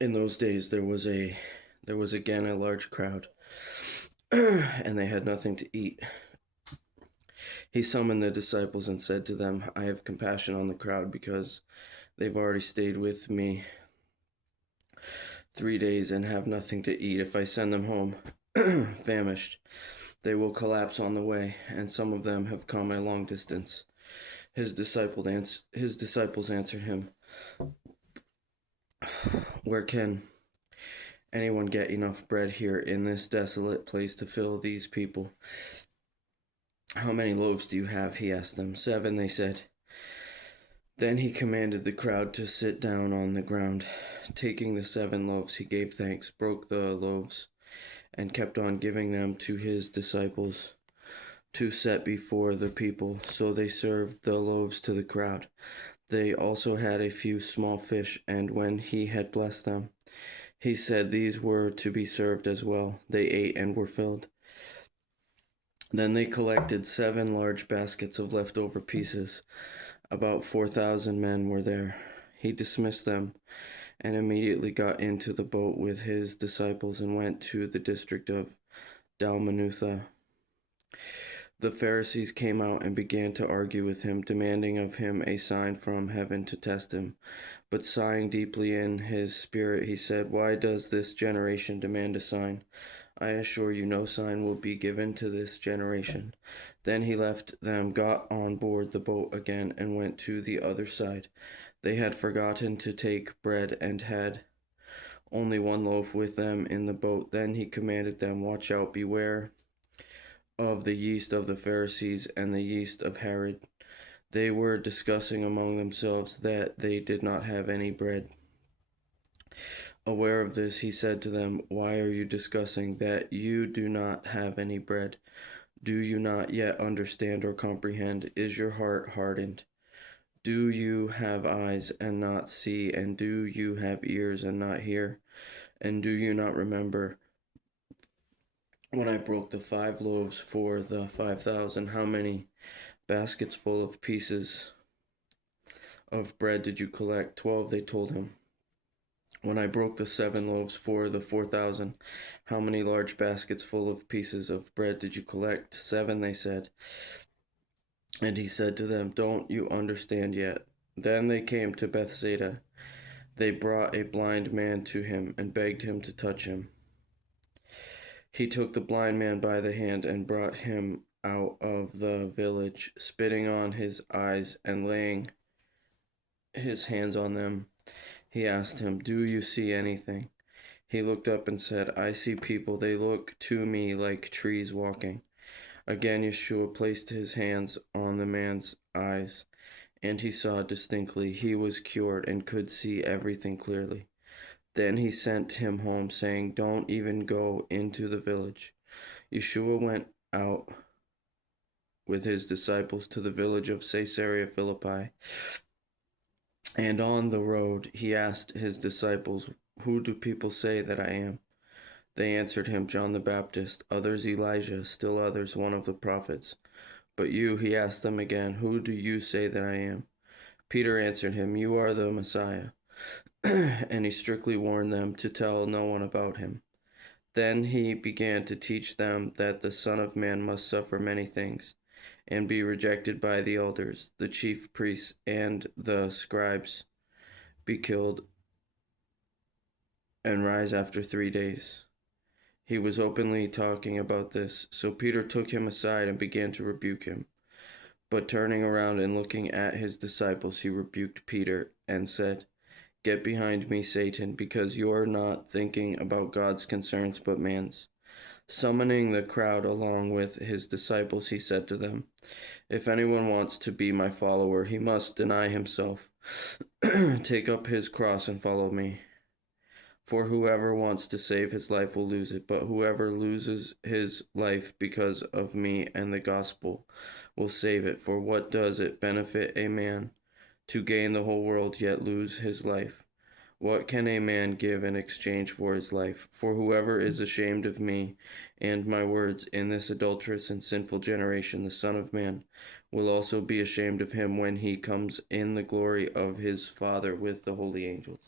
In those days there was again a large crowd, and they had nothing to eat. He summoned the disciples and said to them, I have compassion on the crowd because they've already stayed with me 3 days and have nothing to eat. If I send them home famished, they will collapse on the way, and some of them have come a long distance. His disciples answered him, Where can anyone get enough bread here in this desolate place to fill these people? How many loaves do you have? He asked them. 7, they said. Then he commanded the crowd to sit down on the ground. Taking the 7 loaves, he gave thanks, broke the loaves, and kept on giving them to his disciples to set before the people. So they served the loaves to the crowd. They also had a few small fish, and when he had blessed them, he said these were to be served as well. They ate and were filled. Then they collected 7 large baskets of leftover pieces. About 4,000 men were there. He dismissed them and immediately got into the boat with his disciples and went to the district of Dalmanutha. The Pharisees came out and began to argue with him, demanding of him a sign from heaven to test him. But sighing deeply in his spirit, he said, Why does this generation demand a sign? I assure you, no sign will be given to this generation. Then he left them, got on board the boat again, and went to the other side. They had forgotten to take bread and had only 1 loaf with them in the boat. Then he commanded them, Watch out, beware of the yeast of the Pharisees and the yeast of Herod. They were discussing among themselves that they did not have any bread. Aware of this, he said to them, Why are you discussing that you do not have any bread? Do you not yet understand or comprehend? Is your heart hardened? Do you have eyes and not see? And do you have ears and not hear? And do you not remember when I broke the 5 loaves for the 5,000? How many baskets full of pieces of bread did you collect? 12, they told him. When I broke the 7 loaves for the 4,000, how many large baskets full of pieces of bread did you collect? 7, they said. And he said to them, Don't you understand yet? Then they came to Bethsaida. They brought a blind man to him and begged him to touch him. He took the blind man by the hand and brought him out of the village, spitting on his eyes and laying his hands on them. He asked him, Do you see anything? He looked up and said, I see people. They look to me like trees walking. Again, Yeshua placed his hands on the man's eyes, and he saw distinctly. He was cured and could see everything clearly. Then he sent him home, saying, Don't even go into the village. Yeshua went out with his disciples to the village of Caesarea Philippi. And on the road, he asked his disciples, Who do people say that I am? They answered him, John the Baptist, others Elijah, still others one of the prophets. But you, he asked them again, Who do you say that I am? Peter answered him, You are the Messiah. And he strictly warned them to tell no one about him. Then he began to teach them that the Son of Man must suffer many things, and be rejected by the elders, the chief priests, and the scribes, be killed, and rise after 3 days. He was openly talking about this, so Peter took him aside and began to rebuke him. But turning around and looking at his disciples, he rebuked Peter and said, Get behind me, Satan, because you are not thinking about God's concerns but man's. Summoning the crowd along with his disciples, he said to them, If anyone wants to be my follower, he must deny himself, take up his cross and follow me. For whoever wants to save his life will lose it, but whoever loses his life because of me and the gospel will save it. For what does it benefit a man to gain the whole world yet lose his life? What can a man give in exchange for his life? For whoever is ashamed of me and my words in this adulterous and sinful generation, the Son of Man will also be ashamed of him when he comes in the glory of his Father with the holy angels.